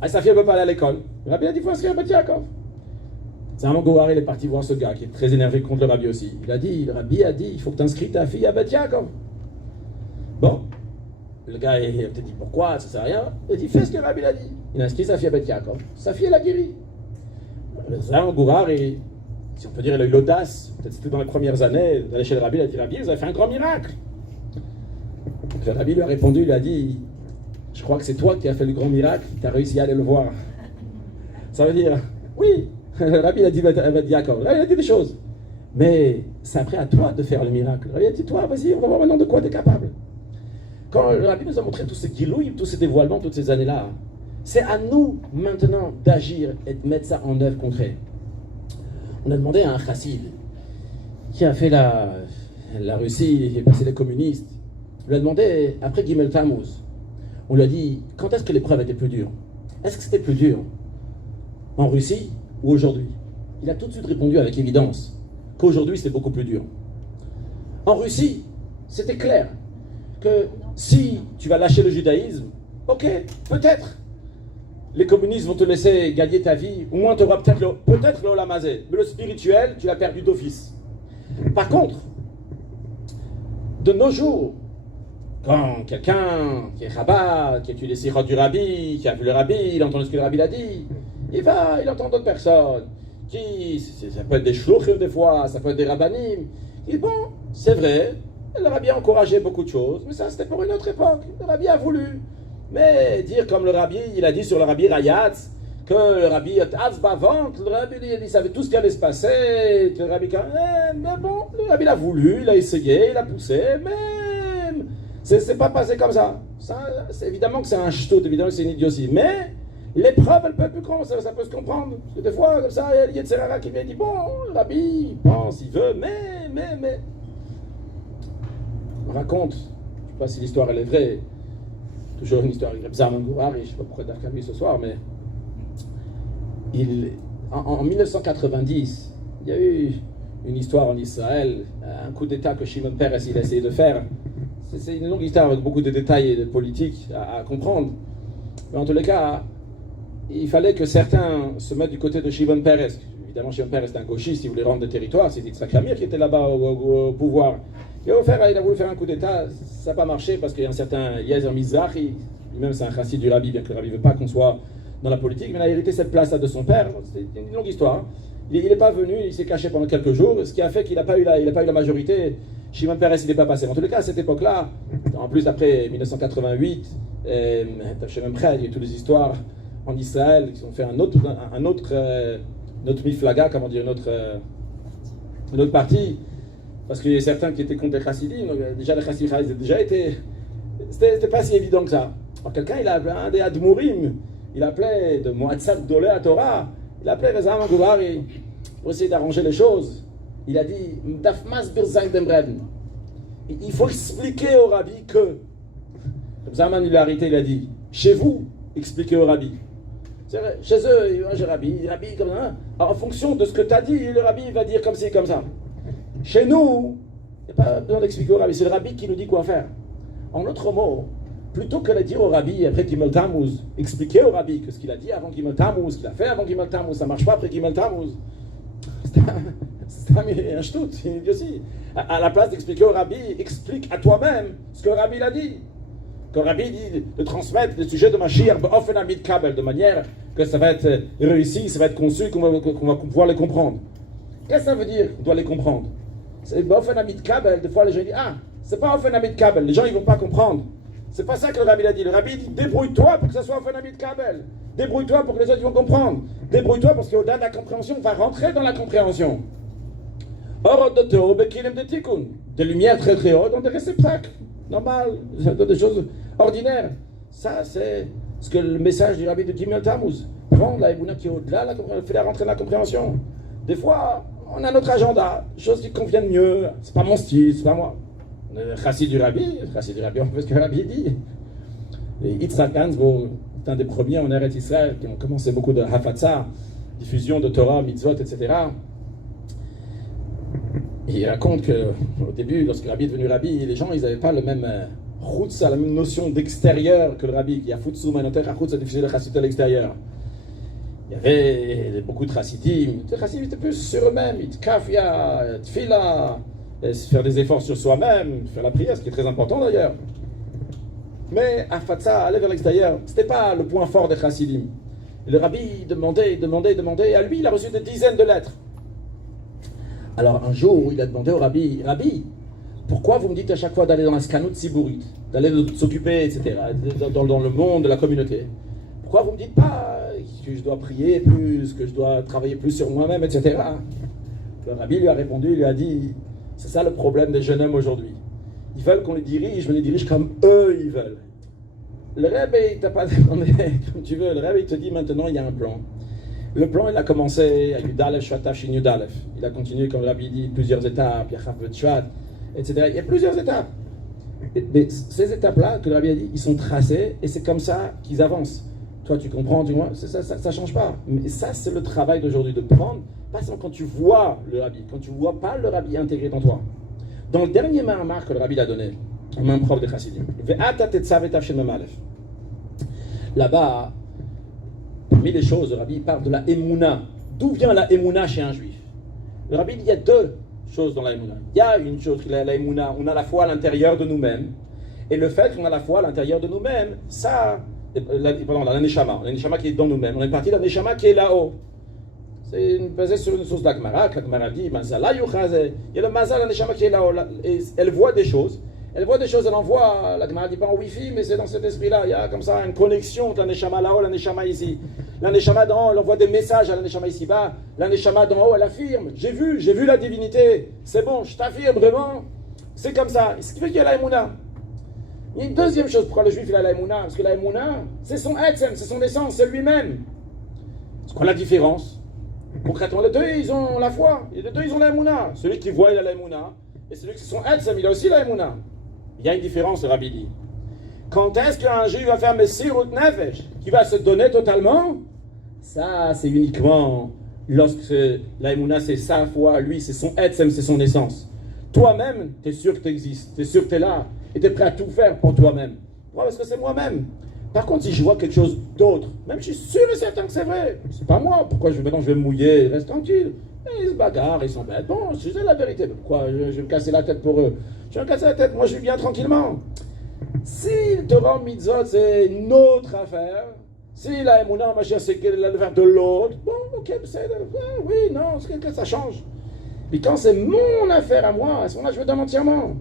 Ah, sa fille ne peut pas aller à l'école. Le rabbi a dit, il faut inscrire à Beth Yaakov. Zalman Gurari, il est parti voir ce gars qui est très énervé contre le rabbi aussi. Le rabbi a dit, il faut que tu inscris ta fille à Beth Yaakov. Bon, le gars il a peut-être dit, pourquoi, ça sert à rien. Il a dit, fais ce que le rabbi a dit. Il a inscrit sa fille à Beth Yaakov. Sa fille, elle a guéri. Zalman Gurari, si on peut dire, il a eu l'audace, peut-être c'était dans les premières années, d'aller chez le rabbi, il a dit, Rabbi, vous avez fait un grand miracle. Donc le rabbi lui a répondu, il a dit, je crois que c'est toi qui as fait le grand miracle, tu as réussi à aller le voir. Ça veut dire, oui, le rabbi il a dit, Yaakov, là il a dit des choses, mais c'est après à toi de faire le miracle. Le rabbi a dit, toi, vas-y, on va voir maintenant de quoi tu es capable. Quand le rabbi nous a montré tous ces gilouïs, tous ces dévoilements, toutes ces années-là, c'est à nous maintenant d'agir et de mettre ça en œuvre concrète. On a demandé à un chassid qui a fait la Russie, qui est passé les communistes. On lui a demandé, après Gimel Tammuz, on lui a dit, quand est-ce que l'épreuve était plus dure? Est-ce que c'était plus dur en Russie ou aujourd'hui? Il a tout de suite répondu avec évidence qu'aujourd'hui c'est beaucoup plus dur. En Russie, c'était clair que si tu vas lâcher le judaïsme, ok, peut-être. Les communistes vont te laisser gagner ta vie, au moins tu auras peut-être le Olam Hazé, mais le spirituel, tu l'as perdu d'office. Par contre, de nos jours, quand quelqu'un qui est rabat, qui a étudié les sirotes du rabbi, qui a vu le rabbi, il entend ce que le rabbi a dit, il entend d'autres personnes, ça peut être des shluchim des fois, ça peut être des rabbanim, qui disent, bon, c'est vrai, le rabbi a encouragé beaucoup de choses, mais ça c'était pour une autre époque, le rabbi a voulu. Mais dire comme le rabbi, il a dit sur le rabbi Rayatz, que le rabbi Atz Bavant, le rabbi il savait tout ce qui allait se passer, le rabbi mais bon, le rabbi l'a voulu, il a essayé, il a poussé, mais c'est pas passé comme ça. C'est évidemment que c'est un shtout, évidemment que c'est une idiotie, mais l'épreuve elle peut être plus grande, ça peut se comprendre. Parce que des fois, comme ça, il y a Yetzerara qui vient et dit, bon, le rabbi, il pense, il veut, mais. On raconte, je ne sais pas si l'histoire elle est vraie, toujours une histoire avec Zalman Gurari, je ne sais pas pourquoi Darkami ce soir, mais en 1990, Il y a eu une histoire en Israël, un coup d'État que Shimon Peres il a essayé de faire. C'est une longue histoire avec beaucoup de détails et de politiques à comprendre. Mais en tous les cas, il fallait que certains se mettent du côté de Shimon Peres. Évidemment, Shimon Peres était un gauchiste, il voulait rendre des territoires. C'est Yitzhak Shamir qui était là-bas au pouvoir. Il a voulu faire un coup d'État, ça n'a pas marché parce qu'il y a un certain Eliezer Mizrahi, lui-même c'est un chassid du rabbi, bien que le rabbi ne veut pas qu'on soit dans la politique, mais il a hérité cette place-là de son père. C'est une longue histoire. Il n'est pas venu, il s'est caché pendant quelques jours, ce qui a fait qu'il n'a pas eu la majorité. Shimon Peres, il n'est pas passé. En tous les cas, à cette époque-là, en plus après 1988, il y a eu toutes les histoires en Israël qui ont fait un autre miflaga, comment dire, un autre parti, parce qu'il y a certains qui étaient contre les chassidim. Déjà les chassidim ils déjà été, c'était pas si évident que ça. Alors quelqu'un, il a appelé un des admourim, il appelait de Moatzat Dolé à Torah, il appelait Rezam Goubari pour essayer d'arranger les choses. Il a dit il faut expliquer au rabbi que. Zaman il a arrêté, il a dit chez vous, expliquez au rabbi. Chez eux, j'ai rabbi comme ça. Alors, en fonction de ce que tu as dit, le rabbi va dire comme ci, comme ça. Chez nous, il n'y a pas besoin d'expliquer au rabbi, c'est le rabbi qui nous dit quoi faire. En d'autres mots, plutôt que de dire au rabbi après Gimel Tammuz, expliquer au rabbi que ce qu'il a dit avant Gimel Tammuz, ce qu'il a fait avant Gimel Tammuz, ça ne marche pas après Gimel Tammuz. C'est un shtout, c'est une idiotie. À la place d'expliquer au rabbi, explique à toi-même ce que le rabbi l'a dit. Quand le rabbi dit de transmettre le sujet de Mashiach de manière que ça va être réussi, ça va être conçu, qu'on va pouvoir les comprendre. Qu'est-ce que ça veut dire qu'on doit les comprendre? C'est des fois les gens disent ah, c'est pas Offenamid Kabel, les gens ils vont pas comprendre. C'est pas ça que le rabbi a dit. Le rabbi dit débrouille-toi pour que ça soit Offenamid Kabel. Débrouille-toi pour que les autres vont comprendre. Débrouille-toi parce qu'au-delà de la compréhension, on va rentrer dans la compréhension. Or de Théo, Bekilim de Tikkun. Des lumières très très hautes dans des réceptacles. Normal, des choses ordinaires. Ça, c'est ce que le message du rabbi de Gimel Tammuz. Prendre la Emouna qui est au-delà, faire rentrer dans la compréhension. Des fois, on a notre agenda, des choses qui conviennent mieux. C'est pas mon style, c'est pas moi. Chassid du rabbi, on fait ce que le rabbi dit. Et Yitzhak Gansbourg est un des premiers en Eretz Israël qui ont commencé beaucoup de Hafatza, diffusion de Torah, mitzvot, etc. Et il raconte qu'au début, lorsque le rabbi est devenu rabbi, les gens, ils n'avaient pas le même la même notion d'extérieur que le rabbi. Il y a Futsu, Manoter, Chutz, à diffuser le chassid à l'extérieur. Il y avait beaucoup de chassidim. Les chassidim étaient plus sur eux-mêmes. Kafia, Tfila, faire des efforts sur soi-même, faire la prière, ce qui est très important d'ailleurs. Mais Afatsa, aller vers l'extérieur, ce n'était pas le point fort des chassidim. Et le rabbi demandait, et à lui, il a reçu des dizaines de lettres. Alors un jour, il a demandé au rabbi, Rabbi, pourquoi vous me dites à chaque fois d'aller dans la skanout siburit, d'aller s'occuper, etc., dans le monde de la communauté? Pourquoi vous ne me dites pas que je dois prier plus, que je dois travailler plus sur moi-même, etc. Le rabbi lui a répondu, il lui a dit, c'est ça le problème des jeunes hommes aujourd'hui. Ils veulent qu'on les dirige, mais les dirige comme eux ils veulent. Le rabbi, il t'a pas demandé comme tu veux, le rabbi il te dit maintenant il y a un plan. Le plan il a commencé à Yudalef, Shvataf, Shin Yudalef. Il a continué comme le rabbi dit, plusieurs étapes, Yachaf, Shvat, etc. Il y a plusieurs étapes. Mais ces étapes-là que le rabbi a dit, ils sont tracés et c'est comme ça qu'ils avancent. Toi, tu comprends, du moins, ça change pas. Mais ça, c'est le travail d'aujourd'hui, de prendre, pas seulement quand tu vois le rabbi, quand tu vois pas le rabbi intégré dans toi. Dans le dernier ma'amar que le rabbi l'a donné, un même prof de chassidim, là-bas, parmi les choses, le rabbi parle de la émouna. D'où vient la émouna chez un juif? Le rabbi dit il y a deux choses dans la émouna. Il y a une chose, la émouna, on a la foi à l'intérieur de nous-mêmes. Et le fait qu'on a la foi à l'intérieur de nous-mêmes, ça... Pardon, la neshama qui est dans nous-mêmes. On est parti de la neshama qui est là-haut. C'est basé sur une source d'Agmara. L'Agmara dit, Mazala yuchaze. Il y a le mazal, la neshama qui est là-haut. Et elle voit des choses. Elle envoie. L'Agmara dit pas en wifi, mais c'est dans cet esprit-là. Il y a comme ça une connexion entre la neshama là-haut et la neshama ici. La neshama d'en haut, elle envoie des messages à la neshama ici-bas. La neshama d'en haut, elle affirme. J'ai vu la divinité. C'est bon, je t'affirme vraiment. C'est comme ça. Ce qui fait qu'il y a la émouna. Il y a une deuxième chose pourquoi le juif il a la émouna, parce que la émouna, c'est son etzem, c'est son essence, c'est lui-même. C'est quoi la différence? Concrètement, les deux, ils ont la foi, et les deux, ils ont la émouna. Celui qui voit, il a la émouna, et celui qui est son etzem, il a aussi la émouna. Il y a une différence, le rabbi dit. Quand est-ce qu'un juif va faire Messirut Nefesh, qui va se donner totalement? Ça, c'est uniquement lorsque la Emouna c'est sa foi, lui c'est son etzem, c'est son essence. Toi-même, tu es sûr que tu existes, tu es sûr que tu es là, et tu es prêt à tout faire pour toi-même. Pourquoi? Parce que c'est moi-même. Par contre, si je vois quelque chose d'autre, même si je suis sûr et certain que c'est vrai, c'est pas moi, pourquoi maintenant je vais me mouiller, reste tranquille. Et ils se bagarrent, ils s'embêtent. Bon, je sais la vérité, pourquoi je vais me casser la tête pour eux? Je vais me casser la tête, moi je vis bien tranquillement. Si le Torah Mitzvot c'est une autre affaire, si la Emouna Mashiach c'est l'affaire de l'autre, bon, ok, oui, non, ça change. Puis quand c'est mon affaire à moi, à ce moment-là je me donne entièrement.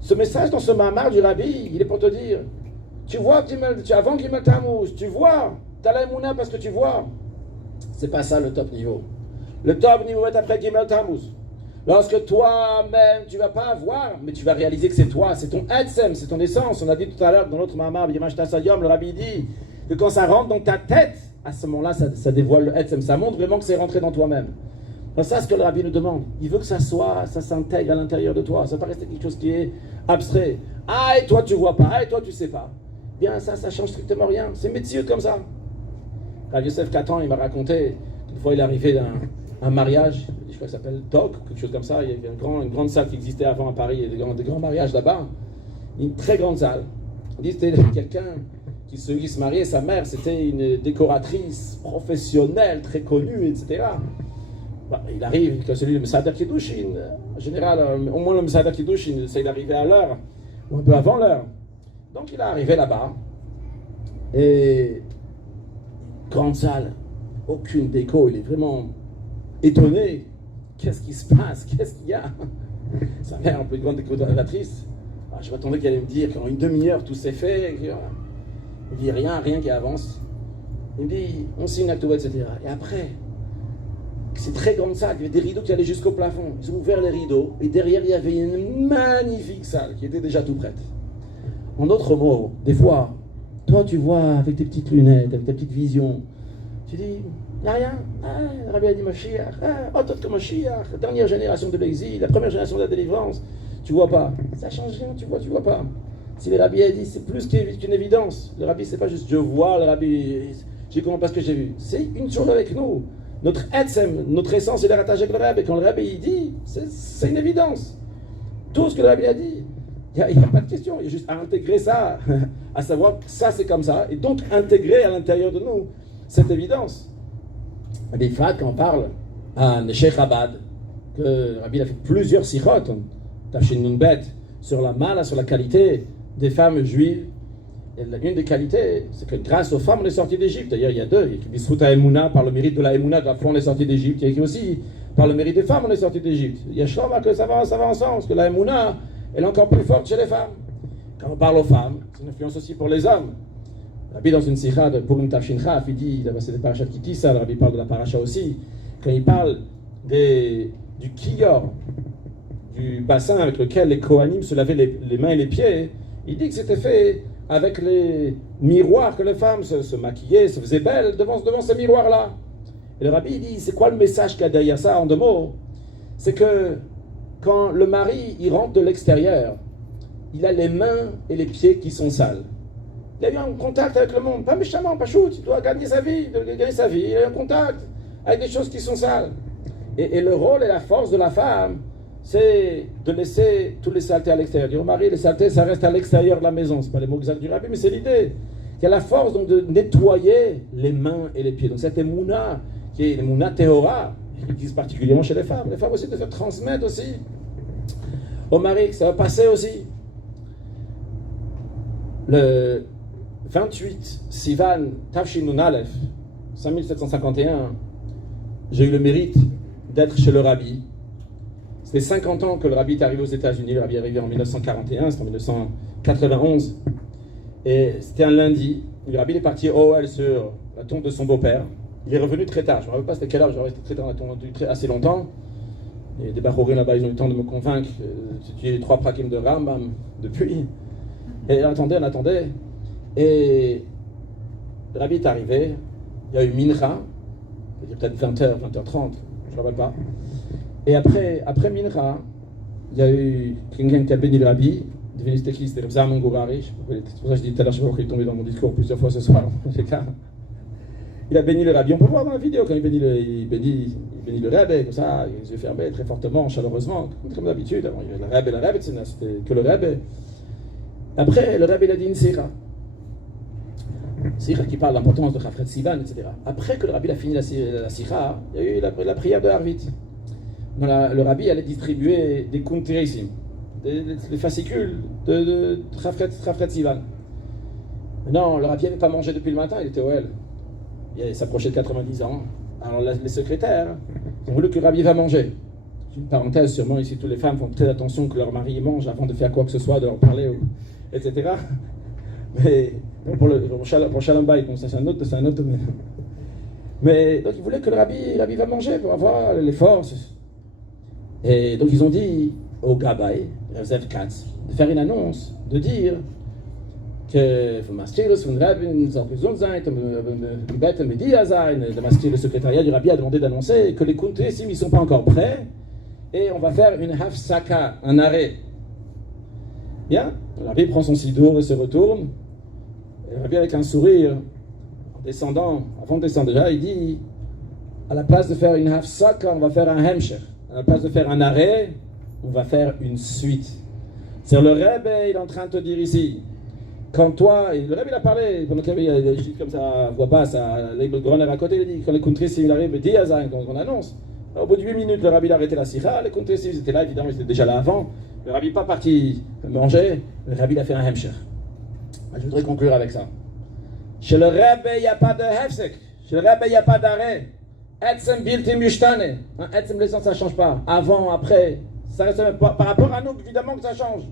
Ce message dans ce mamar du Rabbi, il est pour te dire, tu vois, avant Gimel Tammuz, tu vois, tu as la Emouna parce que tu vois. C'est pas ça le top niveau. Le top niveau est après Gimel Tammuz. Lorsque toi-même, tu ne vas pas voir, mais tu vas réaliser que c'est toi, c'est ton etzem, c'est ton essence. On a dit tout à l'heure dans notre mamar, Yamash Tassayom, le Rabbi dit que quand ça rentre dans ta tête, à ce moment-là, ça dévoile le etzem. Ça montre vraiment que c'est rentré dans toi-même. C'est ça ce que le Rabbi nous demande. Il veut que ça s'intègre à l'intérieur de toi. Ça ne pas rester quelque chose qui est abstrait. Ah, et toi tu vois pas, ah, et toi tu sais pas. Bien, ça change strictement rien. C'est métier comme ça. Rav Yosef Katan, il m'a raconté qu'une fois il est arrivé d'un mariage, je crois que ça s'appelle Doc, quelque chose comme ça. Il y avait une grande salle qui existait avant à Paris, il y a des grands mariages là-bas. Une très grande salle. Il dit que c'était quelqu'un qui se mariait, sa mère, c'était une décoratrice professionnelle, très connue, etc. Bah, il arrive, que celui de Mesader Kiddushin, en général, au moins le Mesader Kiddushin, il essaie d'arriver à l'heure, ou un peu avant l'heure. Donc il est arrivé là-bas, et grande salle, aucune déco, il est vraiment étonné. Qu'est-ce qui se passe? Qu'est-ce qu'il y a? Sa mère, un peu de grande décoratrice. Alors, je m'attendais qu'elle allait me dire qu'en une demi-heure tout s'est fait. Il me dit rien qui avance. Il me dit on signe l'acte, etc. Et après, c'est très grande salle, il y avait des rideaux qui allaient jusqu'au plafond. Ils ont ouvert les rideaux et derrière il y avait une magnifique salle qui était déjà tout prête. En d'autres mots, des fois, toi tu vois avec tes petites lunettes, avec ta petite vision, tu dis, il n'y a rien. Ah, Rabbi a dit Mashiach, Otot Mashiach, la dernière génération de l'exil, la première génération de la délivrance, tu vois pas. Ça change rien, tu vois pas. Si le Rabbi a dit, c'est plus qu'une évidence. Le Rabbi, c'est pas juste je vois, le Rabbi, j'ai compris parce que j'ai vu. C'est une chose avec nous. Notre etzem, notre essence, il est rattaché avec le Rabbi. Et quand le Rabbi il dit, c'est une évidence. Tout ce que le Rabbi a dit, il n'y a pas de question. Il y a juste à intégrer ça, à savoir que ça c'est comme ça, et donc intégrer à l'intérieur de nous cette évidence. Rabbi Fad, quand on parle à Neshech Chabad, que le Rabbi a fait plusieurs sikhot, Tafshin Nunbet, sur la mala, sur la qualité des femmes juives. Et l'une des qualités, c'est que grâce aux femmes, on est sorti d'Égypte. D'ailleurs, il y a deux. Il y a écrit Bisrout Emouna, par le mérite de la Emouna, de la foi, on est sorti d'Égypte. Il y a écrit aussi, par le mérite des femmes, on est sorti d'Égypte. Il y a Shloma que ça va ensemble, parce que la Emouna, elle est encore plus forte chez les femmes. Quand on parle aux femmes, c'est une influence aussi pour les hommes. Rabbi, dans une sikha pour une Tafshin Chaf, il dit, c'est des parachas qui disent ça, le Rabbi parle de la paracha aussi, quand il parle du kiyor, du bassin avec lequel les Kohanim se lavaient les mains et les pieds, il dit que c'était fait avec les miroirs que les femmes se maquillaient, se faisaient belles devant ces miroirs-là. Et le Rabbi dit, c'est quoi le message qu'il y a derrière ça en deux mots? C'est que quand le mari il rentre de l'extérieur, il a les mains et les pieds qui sont sales. Il a eu un contact avec le monde, pas méchamment, pas chou, il doit gagner sa vie, il a eu un contact avec des choses qui sont sales. Et le rôle et la force de la femme, c'est de laisser toutes les saletés à l'extérieur. Dire au mari, les saletés, ça reste à l'extérieur de la maison. Ce pas les mots exacts du Rabbi, mais c'est l'idée. Il y a la force donc, de nettoyer les mains et les pieds. Donc cette émouna, qui est l'émouna Tehora, qui existe particulièrement chez les femmes. Les femmes aussi, de se transmettre aussi au mari, que ça va passer aussi. Le 28 Sivan Tafshin Nun Aleph, 5751, j'ai eu le mérite d'être chez le Rabbi. C'était 50 ans que le Rabbi est arrivé aux États-Unis. Le Rabbi est arrivé en 1941, c'était en 1991. Et c'était un lundi. Le Rabbi est parti au OL sur la tombe de son beau-père. Il est revenu très tard. Je ne me rappelle pas c'était quelle heure, j'ai resté très tard, on a attendu assez longtemps. Et des Bachorim là-bas, ils ont eu le temps de me convaincre d'étudier les 3 prakim de Rambam depuis. Et on attendait. Et le Rabbi est arrivé. Il y a eu Mincha, il y a peut-être 20h, 20h30, je ne me rappelle pas. Et après Mincha, il y a eu quelqu'un qui a béni le Rabbi, devenu c'était qui? C'était Zaman Gourari. C'est pour ça que je dis tout à l'heure, je ne sais pas pourquoi il est tombé dans mon discours plusieurs fois ce soir. il a béni le rabbi. On peut voir dans la vidéo quand il bénit le rabbi, comme ça, les yeux fermés, très fortement, chaleureusement, comme d'habitude. Avant, il y avait le rabbi, c'était que le rabbi. Après, le rabbi il a dit une sira. Sira qui parle de l'importance de Chafret Sivan, etc. Après que le rabbi a fini la sira, il y a eu la prière de Harvit. Le rabbi allait distribuer des kunteresim, des fascicules de Chafret Sivan. Non, le rabbi n'avait pas mangé depuis le matin, il était au L. Il s'approchait de 90 ans. Alors les secrétaires ont voulu que le rabbi va manger. Une parenthèse, sûrement ici, toutes les femmes font très attention que leur mari mange avant de faire quoi que ce soit, de leur parler, etc. Mais pour Shalom Bayit, c'est un autre domaine. Mais donc ils voulaient que le rabbi va manger pour avoir les forces. Et donc ils ont dit au Gabay, Joseph Katz, de faire une annonce, de dire que le secrétariat du rabbi a demandé d'annoncer que les kuntesim ils ne sont pas encore prêts et on va faire une hafsaka, un arrêt. Bien, le rabbi prend son sidour et se retourne. Et le rabbi avec un sourire, en descendant, avant de descendre déjà, il dit à la place de faire une hafsaka, on va faire un hemsher. À la place de faire un arrêt, on va faire une suite. C'est le rabbi, il est en train de te dire ici. Quand toi, et le rabbi il a parlé, pendant qu'il y avait juste comme ça, voix basse, le Groner à côté, il a dit, quand les kuntesim il arrive, dit Azaïn, quand on annonce. Alors, au bout de 8 minutes, le rabbi a arrêté la sikha, les kuntesim ils étaient là, évidemment, ils étaient déjà là avant. Le rabbi n'est pas parti manger, le rabbi il a fait un hemsher. Je voudrais conclure avec ça. Chez le rabbi, il n'y a pas de hefsek, chez le rabbi, il n'y a pas d'arrêt. Etzem biltim yushtane, etzem l'essence, ça ne change pas. Avant, après, ça reste même pas. Par rapport à nous, évidemment que ça change.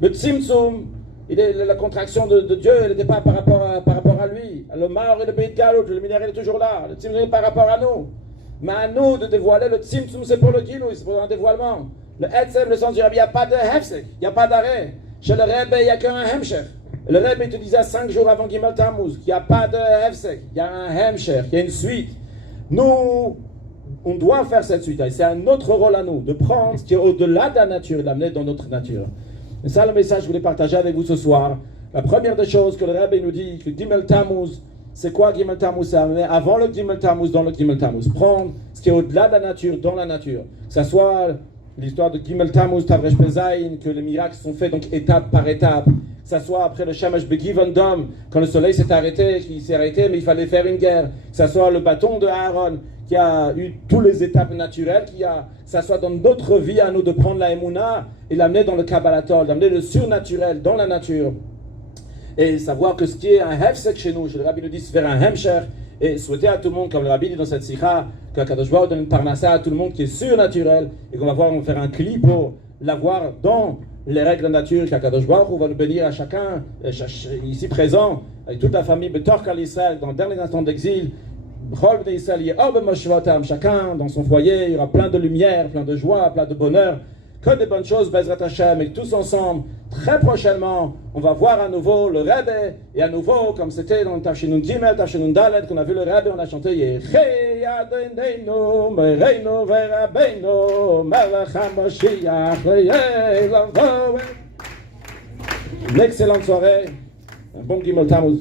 Le tzimtzum, la contraction de Dieu, elle n'était pas par rapport à lui. Le mar et le beit galut, le minéraux est toujours là. Le tzimtzum est par rapport à nous. Mais à nous de dévoiler le tzimtzum, c'est pour le gilou, c'est pour un dévoilement. Le etzem, le sens du rabbi, il n'y a pas de hefsek, il n'y a pas d'arrêt. Chez le rabbi, il n'y a qu'un hemsher. Le rabbi te disait 5 jours avant Gimel Tammuz qu'il n'y a pas de hefsek, il y a un hemsher, il y a une suite. Nous, on doit faire cette suite. C'est un autre rôle à nous, de prendre ce qui est au-delà de la nature et de l'amener dans notre nature. C'est ça le message que je voulais partager avec vous ce soir. La première des choses que le rabbi nous dit, que Gimel Tammuz, c'est quoi Gimel Tammuz? C'est amener avant le Gimel Tammuz, dans le Gimel Tammuz. Prendre ce qui est au-delà de la nature, dans la nature. Que ce soit l'histoire de Gimel Tammuz, Tavresh Pezaïn, que les miracles sont faits donc étape par étape. Que ce soit après le Shemesh Begivon Dom, quand le soleil s'est arrêté, mais il fallait faire une guerre. Que ce soit le bâton de Aaron, qui a eu toutes les étapes naturelles, que ce soit dans notre vie à nous de prendre la Emouna et l'amener dans le Kabbalatol, d'amener le surnaturel dans la nature. Et savoir que ce qui est un hefsek chez nous, le rabbi nous dit se faire un hemsher, et souhaiter à tout le monde, comme le rabbi dit dans cette sikha, que Kadosh Baruch donne une parnassa à tout le monde qui est surnaturel, et qu'on va voir, on va faire un clip pour l'avoir dans les règles de nature, qu'Akadosh Baruch va nous bénir à chacun, ici présent, avec toute la famille, Betorkal Israël, dans le dernier instant d'exil, chacun dans son foyer, il y aura plein de lumière, plein de joie, plein de bonheur, que des bonnes choses, Bezrat Hashem, et tous ensemble, très prochainement, on va voir à nouveau le Rebbe, et à nouveau, comme c'était dans Tafshinun Gimel, Tafshinun Dalet, qu'on a vu le Rebbe, on a chanté Yechei Adoneinu, Mereinu Verabeinu, Melech HaMashiach, Le'elavo. Une excellente soirée, un bon Gimel Tammuz.